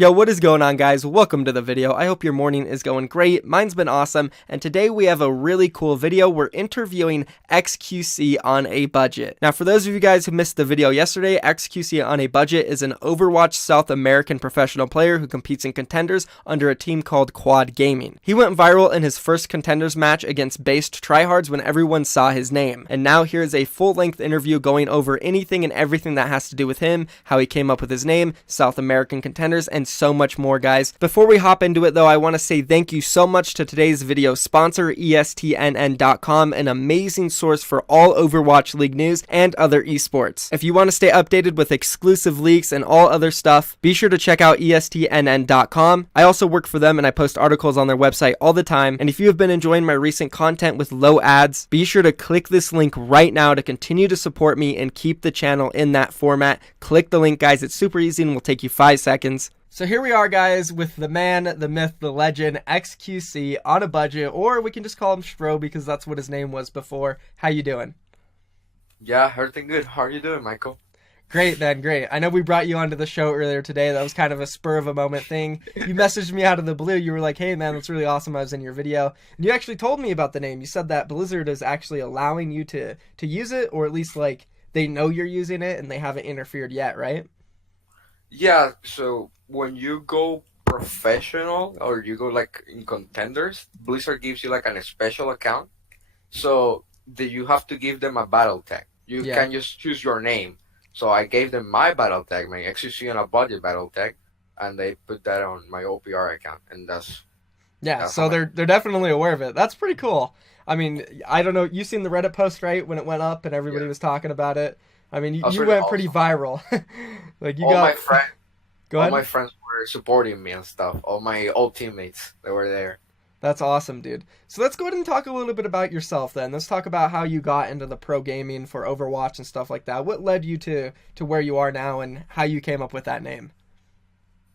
Yo, what is going on, guys? Welcome to the video. I hope your morning is going great. Mine's been awesome, and today we have a really cool video. We're interviewing XQC on a budget. Now, for those of you guys who missed the video yesterday, XQC on a budget is an Overwatch South American professional player who competes in Contenders under a team called Quad Gaming. He went viral in his first Contenders match against based tryhards when everyone saw his name, and now here's a full-length interview going over anything and everything that has to do with him, how he came up with his name, South American Contenders, and so much more, guys. Before we hop into it though, I want to say thank you so much to today's video sponsor, ESTNN.com, an amazing source for all Overwatch League news and other esports. If you want to stay updated with exclusive leaks and all other stuff, be sure to check out ESTNN.com. I also work for them and I post articles on their website all the time, and if you have been enjoying my recent content with low ads, be sure to click this link right now to continue to support me and keep the channel in that format. Click the link, guys. It's super easy and will take you 5 seconds. So here we are, guys, with the man, the myth, the legend, XQC on a budget, or we can just call him Stro because that's what his name was before. How you doing? Yeah, everything good. How are you doing, Michael? Great, man, great. I know we brought you onto the show earlier today. That was kind of a spur of a moment thing. You messaged me out of the blue. You were like, hey, man, that's really awesome. I was in your video. And you actually told me about the name. You said that Blizzard is actually allowing you to use it, or at least, like, they know you're using it and they haven't interfered yet, right? Yeah, so when you go professional or you go like in Contenders, Blizzard gives you like a special account. So you have to give them a battle tag. You can just choose your name. So I gave them my battle tag, my XQC on a budget battle tag, and they put that on my OPR account, and that's so they're definitely aware of it. That's pretty cool. I mean, I don't know, you seen the Reddit post, right, when it went up and everybody was talking about it? I mean, you really went pretty viral. Like you all got my friends. Go ahead. All my friends were supporting me and stuff. All my old teammates, they were there. That's awesome, dude. So let's go ahead and talk a little bit about yourself then. Let's talk about how you got into the pro gaming for Overwatch and stuff like that. What led you to where you are now and how you came up with that name?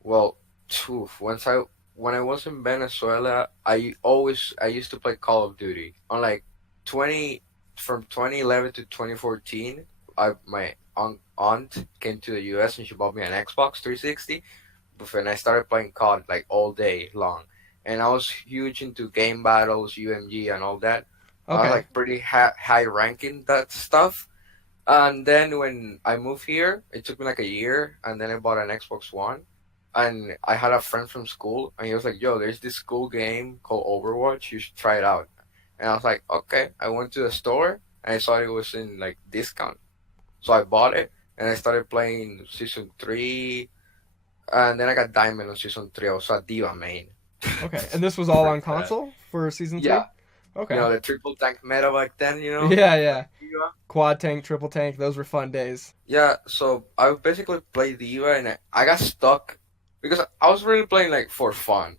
Well, when I was in Venezuela, I used to play Call of Duty. On like from 2011 to 2014, my aunt came to the US and she bought me an Xbox 360, and I started playing COD like all day long. And I was huge into game battles, UMG, and all that. Okay. I was like pretty high ranking that stuff. And then when I moved here, it took me like a year, and then I bought an Xbox One. And I had a friend from school, and he was like, yo, there's this cool game called Overwatch. You should try it out. And I was like, okay. I went to the store, and I saw it was in like discount. So I bought it, and I started playing Season 3, and then I got Diamond on Season 3. I was a Diva main. Okay, and this was all on console for Season 3? Yeah. Okay. You know, the triple tank meta back then, you know? Yeah. Quad tank, triple tank, those were fun days. Yeah, so I basically played Diva, and I got stuck because I was really playing like for fun.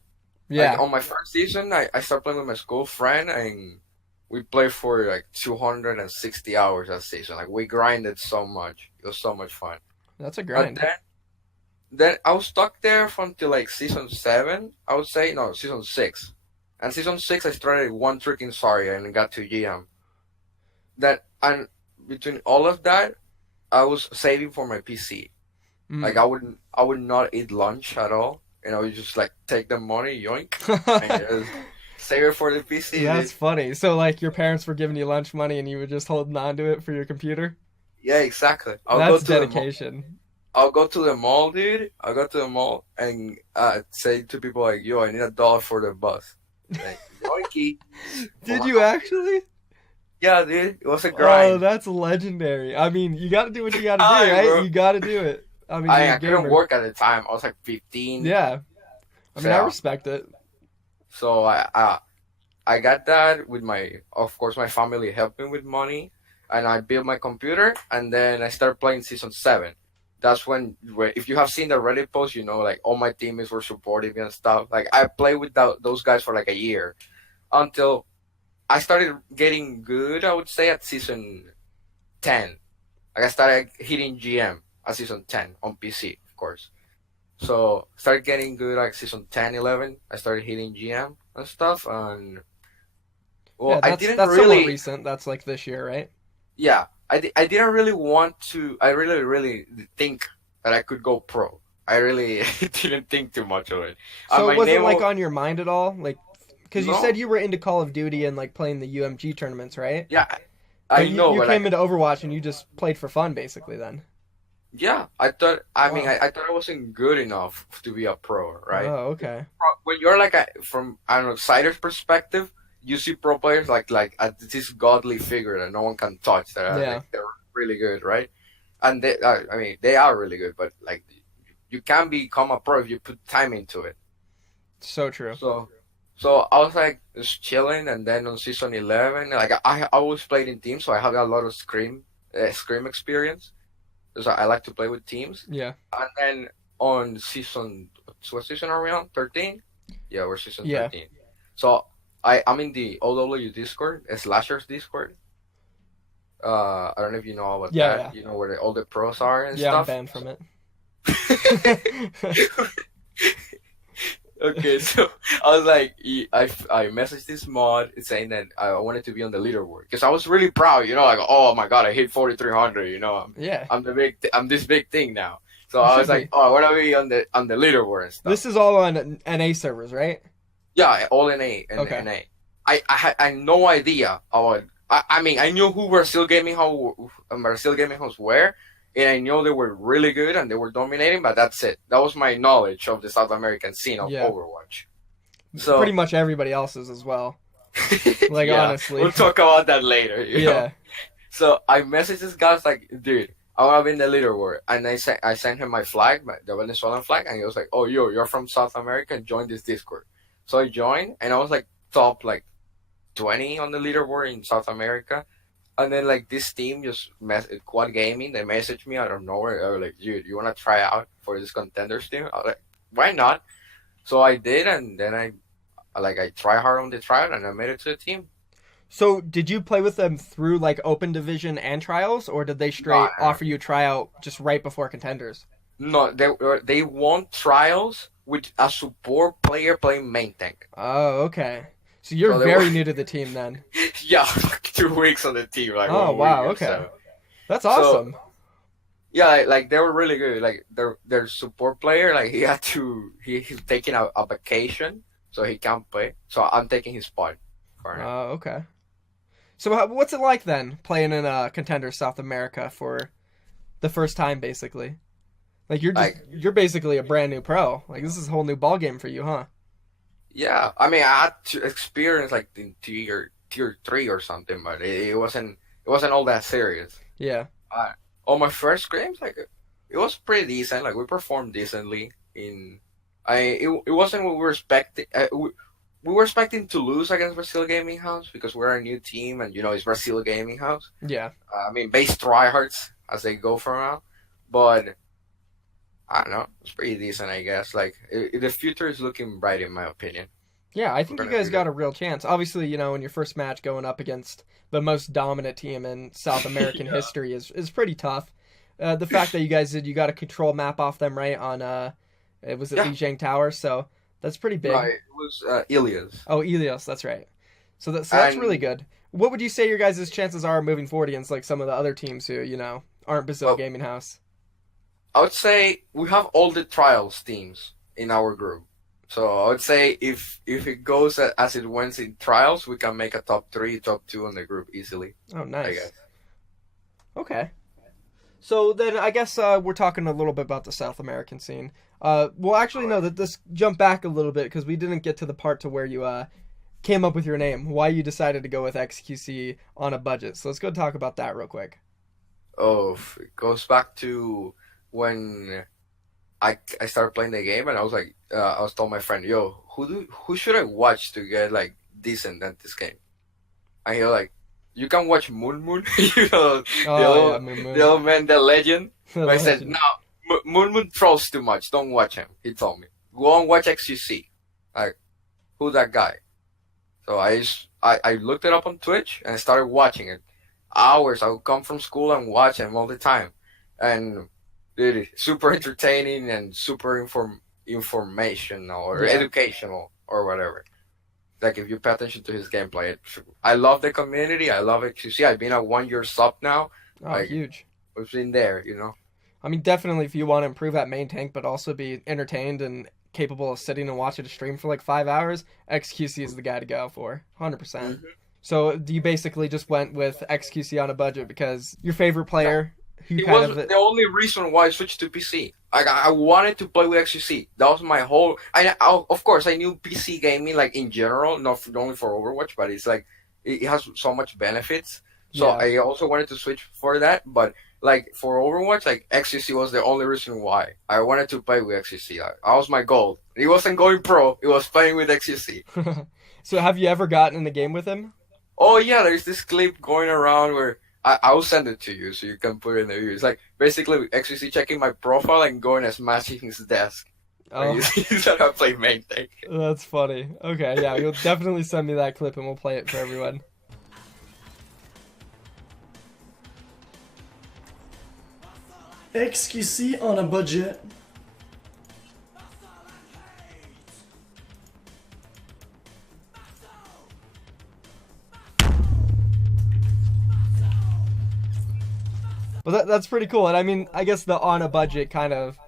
Yeah. Like, on my first season, I started playing with my school friend, and we played for like 260 hours that season. Like, we grinded so much. It was so much fun. That's a grind. And then I was stuck there from till like Season 7, I would say. No, Season 6. And Season 6, I started one trick in Zarya and got to GM. And between all of that, I was saving for my PC. Like, I would not eat lunch at all. And I would just like take the money, yoink, and just save it for the PC. That's funny. So like your parents were giving you lunch money and you were just holding on to it for your computer? Yeah, exactly. That's dedication. I'll go to the mall, dude. I'll go to the mall and say to people like, yo, I need $1 for the bus. Like, yoinky. Did you actually? Yeah, dude. It was a grind. Oh, that's legendary. I mean, you got to do what you got to do, right? Bro. You got to do it. I mean, I couldn't work at the time. I was like 15. Yeah. I mean, I respect it. So I got that with of course, my family helped me with money, and I built my computer, and then I started playing Season 7. That's when if you have seen the Reddit post, you know, like all my teammates were supporting me and stuff. Like I played with those guys for like a year until I started getting good, I would say, at Season 10. Like I started hitting GM at Season 10 on PC, of course. So started getting good like Season 10, 11. I started hitting GM and stuff, and well, yeah, I didn't that's really somewhat recent. That's like this year, right? Yeah, I didn't really want to. I really think that I could go pro. I really didn't think too much of it. So it My wasn't name like was, on your mind at all, like because you said no, you were into Call of Duty and like playing the UMG tournaments, right? yeah, But I know, you but came like, into Overwatch and you just played for fun, basically. Then. yeah, I thought. I mean, Wow. I thought I wasn't good enough to be a pro, right? Oh, okay. When you're like from I don't know, outsider's perspective, you see pro players like this godly figure that no one can touch. That are, Yeah. like they're really good, right? And I mean, they are really good, but like you can become a pro if you put time into it. So true. So, so I was like just chilling, and then on season 11, like I always played in teams, so I have a lot of scrim experience. So I like to play with teams, Yeah. and then on season, what season are we on? 13? Yeah, we're season Yeah. 13. So I'm in the OW Discord, Slashers Discord. I don't know if you know about Yeah. Yeah. that. You know where all the pros are and Yeah. I'm stuff. banned from it. Okay, so I was like, I messaged this mod saying that I wanted to be on the leaderboard because I was really proud, like, oh my god, I hit 4,300, Yeah. I'm this big thing now. So You I should was like, be. oh, I want to be on the leaderboard and stuff. This is all on NA servers, right? Yeah, all in A and Okay. A. I had no idea about. I mean, I knew who Brazil Gaming House were, and I knew they were really good and they were dominating. But that's it. That was my knowledge of the South American scene of Yeah. Overwatch. Pretty So much everybody else's as well. Like yeah, honestly. we'll talk about that later. Yeah. So I messaged this guy, I was like, dude, I want to be in the leaderboard, and I sent him my flag, the Venezuelan flag, and he was like, oh, you're from South America, join this Discord. So I joined, and I was like top like 20 on the leaderboard in South America. And then like this team just Quad Gaming, they messaged me out of nowhere. They were like, dude, you wanna try out for this Contenders team? I was like, why not? So I did, and then I try hard on the trial, and I made it to the team. So did you play with them through like open division and trials, or did they No, straight offer you a tryout just right before contenders? no, they won trials with a support player playing main tank. Oh, okay. So you're So they very were new to the team then. yeah, like 2 weeks on the team, like Oh 1 week wow, or okay. so. That's So awesome. yeah, like they were really good. Like their support player, like he's taking a vacation, so he can't play. So I'm taking his spot for now. Oh, okay. So what's it like then playing in contender South America for the first time basically? Like Like you're basically a brand new pro. Like this is a whole new ball game for you, huh? yeah, I mean I had to experience like in tier 3 or something, but it wasn't all that serious. Yeah. Uh, on my first games, like it was pretty decent. Like we performed decently in. It wasn't what we were expecting. We were expecting to lose against Brazil Gaming House because we're a new team, and it's Brazil Gaming House. Yeah. I mean, base tryhards as they go for now, but I don't know. It's pretty decent, I guess. Like the future is looking bright, in my opinion. Yeah, I We're think you gonna guys do good. got a real chance. Obviously, in your first match going up against the most dominant team in South American Yeah. history is pretty tough. The fact that you got a control map off them right on it was at Yeah. Lijiang Tower, so that's pretty big. Right. It was Ilias. Oh, Elios, that's right. So that's really And good. What would you say your guys' chances are moving forward against like some of the other teams who aren't Brazil well, Gaming House? I would say we have all the trials teams in our group. So I would say if it goes as it went in trials, we can make a top 3, top 2 on the group easily. Oh, I nice. guess. Okay. So then I guess we're talking a little bit about the South American scene. Well, actually, no. Let's jump back a little bit because we didn't get to the part to where you came up with your name. Why you decided to go with XQC on a budget. So let's go talk about that real quick. Oh, it goes back to when I started playing the game, and I was like, I was told my friend, yo, who should I watch to get like decent at this game? And he was like, you can watch Moon Moon, the Oh yeah, old Moon the Moon. old man, the legend. The But I said, legend. no, Moon Moon trolls too much. Don't watch him. He told me, go and watch XQC. Like, who that guy? So I looked it up on Twitch and I started watching it. Hours. I would come from school and watch him all the time, and dude, super entertaining and super informational or Yeah. educational or whatever. Like if you pay attention to his gameplay, I love the community. I love XQC. I've been a 1 year sub now. Oh, Like huge. we've been there. I mean, definitely if you want to improve at main tank, but also be entertained and capable of sitting and watching a stream for like 5 hours, XQC is the guy to go for, 100%. Hmm. So you basically just went with XQC on a budget because your favorite player, who It kind was of the only reason why I switched to PC. Like I wanted to play with XQC. That was my whole. Of course I knew PC gaming like in general, not only for Overwatch, but it's like it has so much benefits. So yeah. I also wanted to switch for that, but like for Overwatch, like XQC was the only reason why I wanted to play with XQC. Like, that was my goal. It wasn't going pro. It was playing with XQC. So have you ever gotten in the game with him? Oh yeah, there's this clip going around where I'll send it to you so you can put it in the video. It's like basically XQC checking my profile and going and smashing his desk. When Oh, you see that I play main tank. that's funny. Okay, yeah, you'll definitely send me that clip and we'll play it for everyone. XQC on a budget. Well, that's pretty cool. And I mean, I guess the on a budget kind of,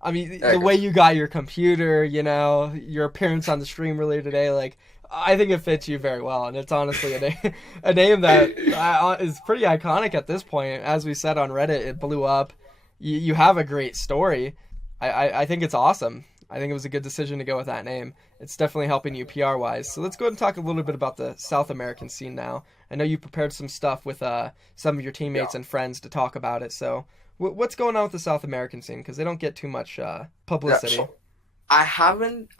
I mean, Yeah, the way you got your computer, you know, your appearance on the stream earlier today, like, I think it fits you very well. And it's honestly a name that is pretty iconic at this point. As we said on Reddit, it blew up. You have a great story. I think it's awesome. I think it was a good decision to go with that name. It's definitely helping you PR wise. So let's go ahead and talk a little bit about the South American scene now. I know you prepared some stuff with some of your teammates and friends to talk about it. So what's going on with the South American scene? Because they don't get too much publicity. so I haven't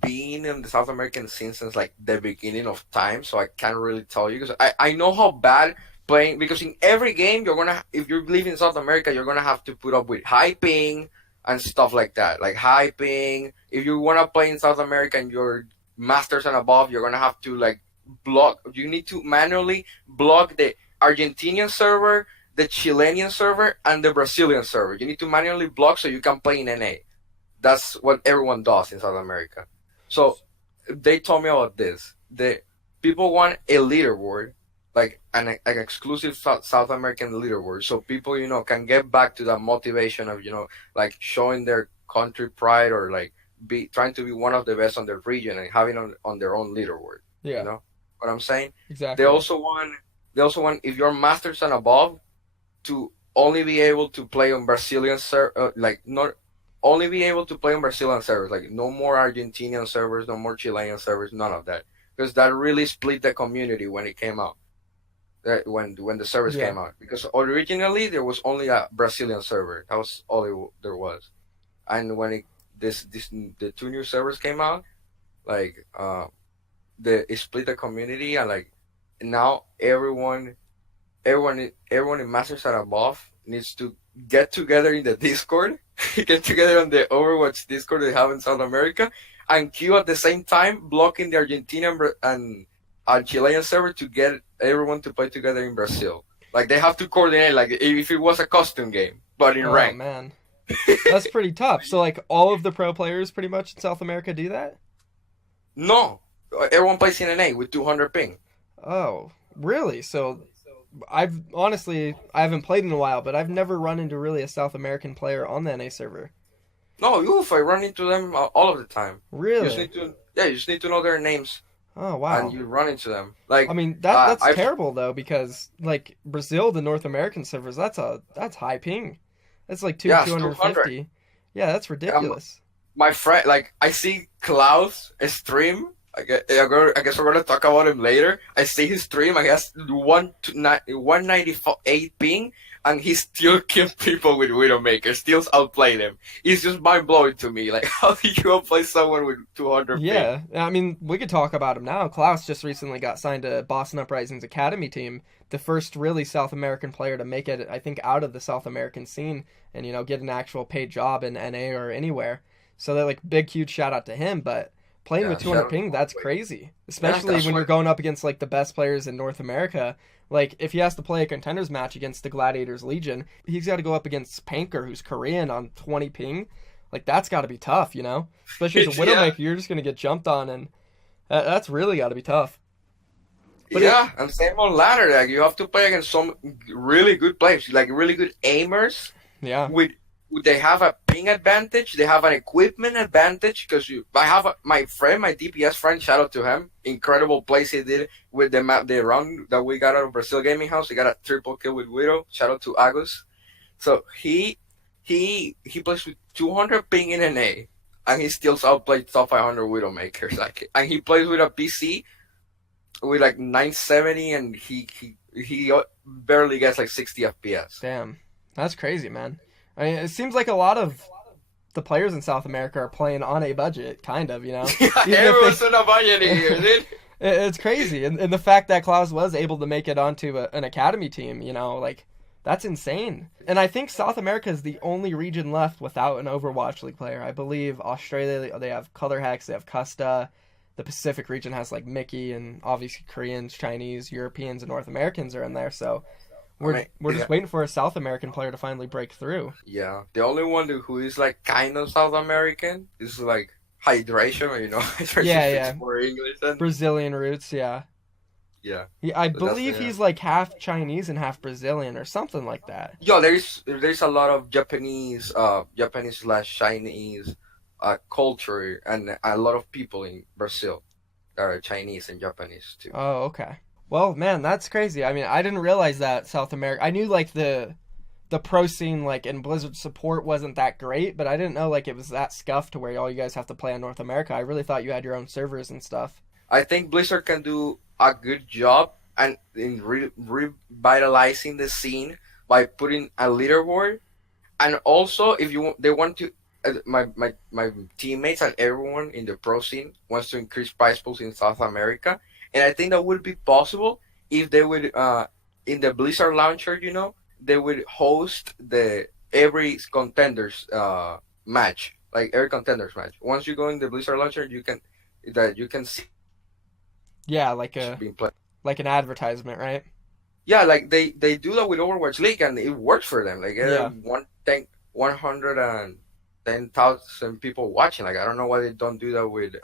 been in the South American scene since like the beginning of time, so I can't really tell you because I know how bad playing because in every game if you live in South America you're gonna have to put up with hyping and stuff like that. Like hyping. If you wanna play in South America and you're masters and above, you're gonna have to like block. You need to manually block the Argentinian server, the Chilean server, and the Brazilian server. You need to manually block so you can play in NA. That's what everyone does in South America. So they told me about this. The people want a leaderboard, like an exclusive South American leaderboard, so people can get back to that motivation of like showing their country pride or like be trying to be one of the best on their region and having on their own leaderboard. Yeah. You know what I'm saying? Exactly. They also want if you're masters and above to only be able to play on Brazilian like not only be able to play on Brazilian servers, like no more Argentinian servers, no more Chilean servers, none of that, because that really split the community when it came out. When the servers came out, because originally there was only a Brazilian server. That was all there was, and when the two new servers came out, like it split the community, and like now everyone in Masters and above needs to get together in the Discord, get together on the Overwatch Discord they have in South America, and queue at the same time, blocking the Argentinian and Chilean server to get everyone to play together in Brazil. Like they have to coordinate, like if it was a custom game, but in rank. Oh man, that's pretty tough. So like all of the pro players pretty much in South America do that? No, everyone plays in NA with 200 ping. Oh, really? So I haven't played in a while, but I've never run into really a South American player on the NA server. No, I run into them all of the time. Really? You just need to know their names. Oh wow! And you run into them. Like I mean, that's terrible though, because like Brazil, the North American servers, that's high ping. That's like 250. Yeah, that's ridiculous. My friend, like I see Klaus stream. I guess we're gonna talk about him later. I see his stream. I guess 198 ping, and he still kills people with Widowmaker. Still outplay them. It's just mind blowing to me. Like, how do you outplay someone with 200 Yeah, ping? I mean, we could talk about him now. Klaus just recently got signed to Boston Uprising's academy team, the first really South American player to make it, I think, out of the South American scene and get an actual paid job in NA or anywhere. So that like big huge shout out to him, but. Playing with 200 ping, that's crazy. Especially when you're going up against like the best players in North America. Like if he has to play a Contenders match against the Gladiators Legion, he's got to go up against Panker, who's Korean, on 20 ping. Like that's got to be tough, Especially as a Widowmaker, you're just gonna get jumped on, and that's really got to be tough. But and same on ladder. Like you have to play against some really good players, like really good aimers. Yeah. with they have a ping advantage, they have an equipment advantage because I have my friend, my DPS friend, shout out to him, incredible plays he did with the map, the run that we got out of Brazil Gaming House. He got a triple kill with Widow. Shout out to Agus. So he plays with 200 ping in an A, and he still outplayed top 500 Widowmakers. Like, and he plays with a PC with like 970, and he barely gets like 60 FPS. Damn. That's crazy, man. I mean, it seems like a lot of the players in South America are playing on a budget, kind of, you know? Everyone's on a budget here, dude. It's crazy. And the fact that Klaus was able to make it onto an academy team, you know, like, that's insane. And I think South America is the only region left without an Overwatch League player. I believe Australia, they have Color Hex, they have Custa. The Pacific region has, like, Mickey, and obviously Koreans, Chinese, Europeans, and North Americans are in there, so... We're just waiting for a South American player to finally break through. Yeah, the only one who is like kind of South American is like hydration, you know, hydration Yeah. more English than Brazilian roots, yeah. Yeah. I believe he's like half Chinese and half Brazilian or something like that. Yeah, there's a lot of Japanese slash Chinese culture, and a lot of people in Brazil that are Chinese and Japanese too. Oh, okay. Well, man, that's crazy. I mean, I didn't realize that South America. I knew like the pro scene like in Blizzard support wasn't that great, but I didn't know like it was that scuffed to where all you guys have to play on North America. I really thought you had your own servers and stuff. I think Blizzard can do a good job and in revitalizing the scene by putting a leaderboard, and also if they want to. My teammates and everyone in the pro scene wants to increase prize pools in South America. And I think that would be possible if they would, in the Blizzard launcher, you know, they would host every Contenders match, like every Contenders match. Once you go in the Blizzard launcher, you can see. Yeah, being played. Like an advertisement, right? Yeah, like they do that with Overwatch League, and it works for them. Like 110,000 people watching. Like I don't know why they don't do that with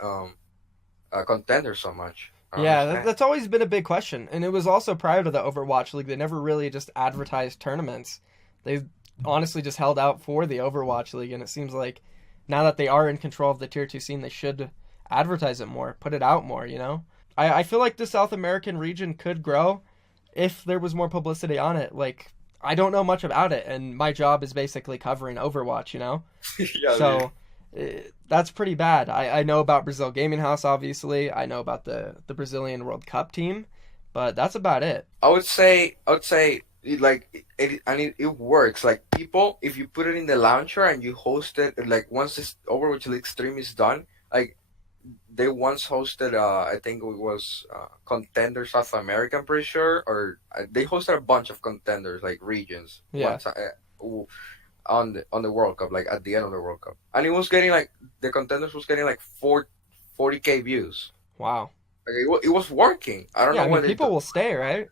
Contenders so much. Yeah, that's always been a big question. And it was also prior to the Overwatch League. They never really just advertised tournaments. They honestly just held out for the Overwatch League. And it seems like now that they are in control of the Tier 2 scene, they should advertise it more, put it out more, you know? I feel like the South American region could grow if there was more publicity on it. Like, I don't know much about it, and my job is basically covering Overwatch, you know? Yeah, so... that's pretty bad. I know about Brazil Gaming House, obviously. I know about the Brazilian World Cup team, but that's about it. I would say it works. Like people, if you put it in the launcher and you host it, like once this Overwatch League stream is done, like they once hosted, I think it was Contenders South America, I'm pretty sure, or they hosted a bunch of Contenders like regions. Yeah. Once, on the World Cup, like at the end of the World Cup, and it was getting like the Contenders was getting like 40K views. Wow. Like, it was working. I don't know why people will stay, right?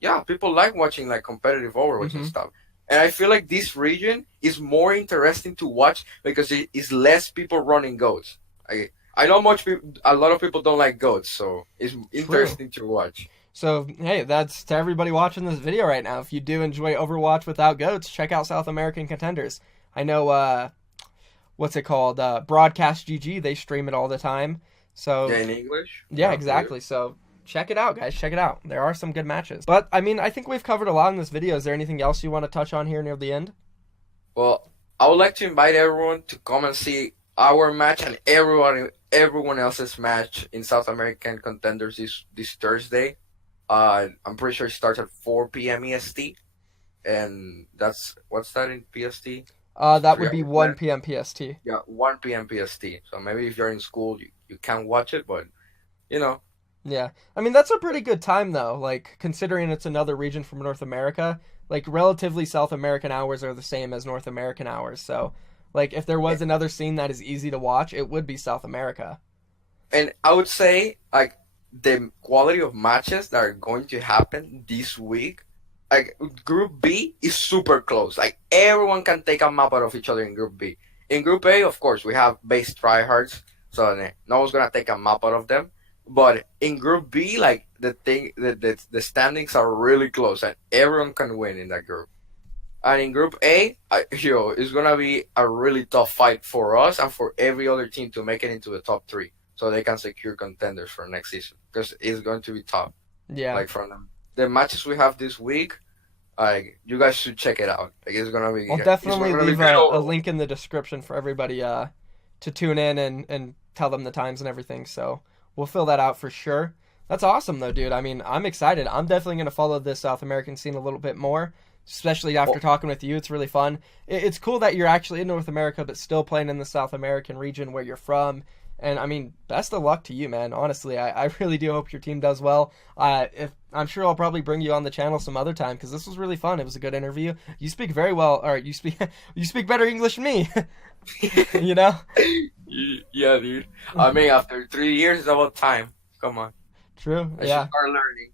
Yeah, people like watching like competitive Overwatch and stuff. And I feel like this region is more interesting to watch because it is less people running goats. I know a lot of people don't like goats, so it's interesting to watch. So, hey, that's to everybody watching this video right now. If you do enjoy Overwatch without goats, check out South American Contenders. I know, what's it called? Broadcast GG, they stream it all the time. So yeah, in English? Yeah, exactly. So check it out, guys. Check it out. There are some good matches. But, I mean, I think we've covered a lot in this video. Is there anything else you want to touch on here near the end? Well, I would like to invite everyone to come and see our match and everyone else's match in South American Contenders this Thursday. I'm pretty sure it starts at 4 p.m. EST, and what's that in PST? That would be 1 p.m. PST. Yeah, 1 p.m. PST. So maybe if you're in school, you can't watch it, but, you know. Yeah. I mean, that's a pretty good time, though, like, considering it's another region from North America. Like, relatively South American hours are the same as North American hours, so, like, if there was another scene that is easy to watch, it would be South America. And I would say, like, the quality of matches that are going to happen this week, like Group B is super close. Like everyone can take a map out of each other in Group B. In Group A, of course, we have base tryhards, so no one's gonna take a map out of them. But in Group B, like the standings are really close, and everyone can win in that group. And in Group A, it's gonna be a really tough fight for us and for every other team to make it into the top three, so they can secure contenders for next season. Because it's going to be tough. Yeah. Like from the matches we have this week, like you guys should check it out. Like it's gonna be. I'll definitely gonna be leave a link in the description for everybody to tune in and tell them the times and everything. So we'll fill that out for sure. That's awesome though, dude. I mean, I'm excited. I'm definitely gonna follow this South American scene a little bit more, especially after talking with you. It's really fun. It's cool that you're actually in North America, but still playing in the South American region where you're from. And I mean, best of luck to you, man. Honestly, I really do hope your team does well. If I'm sure I'll probably bring you on the channel some other time because this was really fun. It was a good interview. You speak very well, or you speak better English than me. You know? Yeah, dude. I mean, after 3 years, it's about time. Come on. True. I Yeah. should start learning.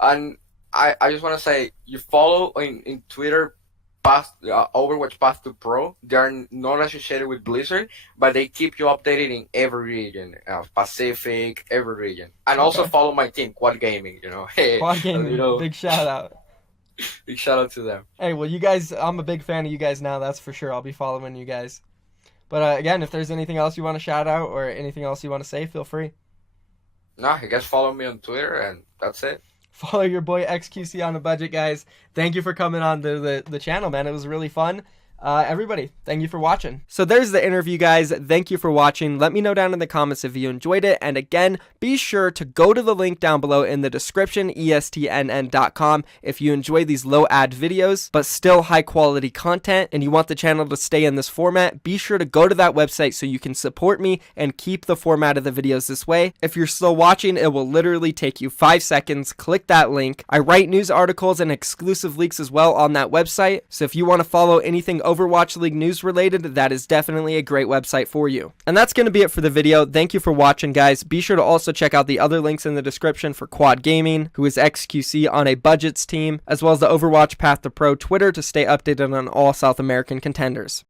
And I just want to say, you follow in Twitter Overwatch Path to Pro. They are not associated with Blizzard, but they keep you updated in every region, Pacific, every region. And also follow my team, Quad Gaming. Hey, Quad Gaming. Big shout out. Big shout out to them. Hey, well, you guys, I'm a big fan of you guys now. That's for sure. I'll be following you guys. But again, if there's anything else you want to shout out or anything else you want to say, feel free. Nah, you guys follow me on Twitter, and that's it. Follow your boy XQC on a budget, guys. Thank you for coming on the channel, man. It was really fun. Everybody, thank you for watching. So there's the interview, guys. Thank you for watching. Let me know down in the comments if you enjoyed it. And again, be sure to go to the link down below in the description, estnn.com, if you enjoy these low ad videos, but still high quality content, and you want the channel to stay in this format. Be sure to go to that website so you can support me and keep the format of the videos this way. If you're still watching, it will literally take you 5 seconds. Click that link. I write news articles and exclusive leaks as well on that website. So if you want to follow anything Overwatch League news related, that is definitely a great website for you. And that's going to be it for the video. Thank you for watching, guys. Be sure to also check out the other links in the description for Quad Gaming, who is XQC on a budgets team, as well as the Overwatch Path to Pro Twitter to stay updated on all South American contenders.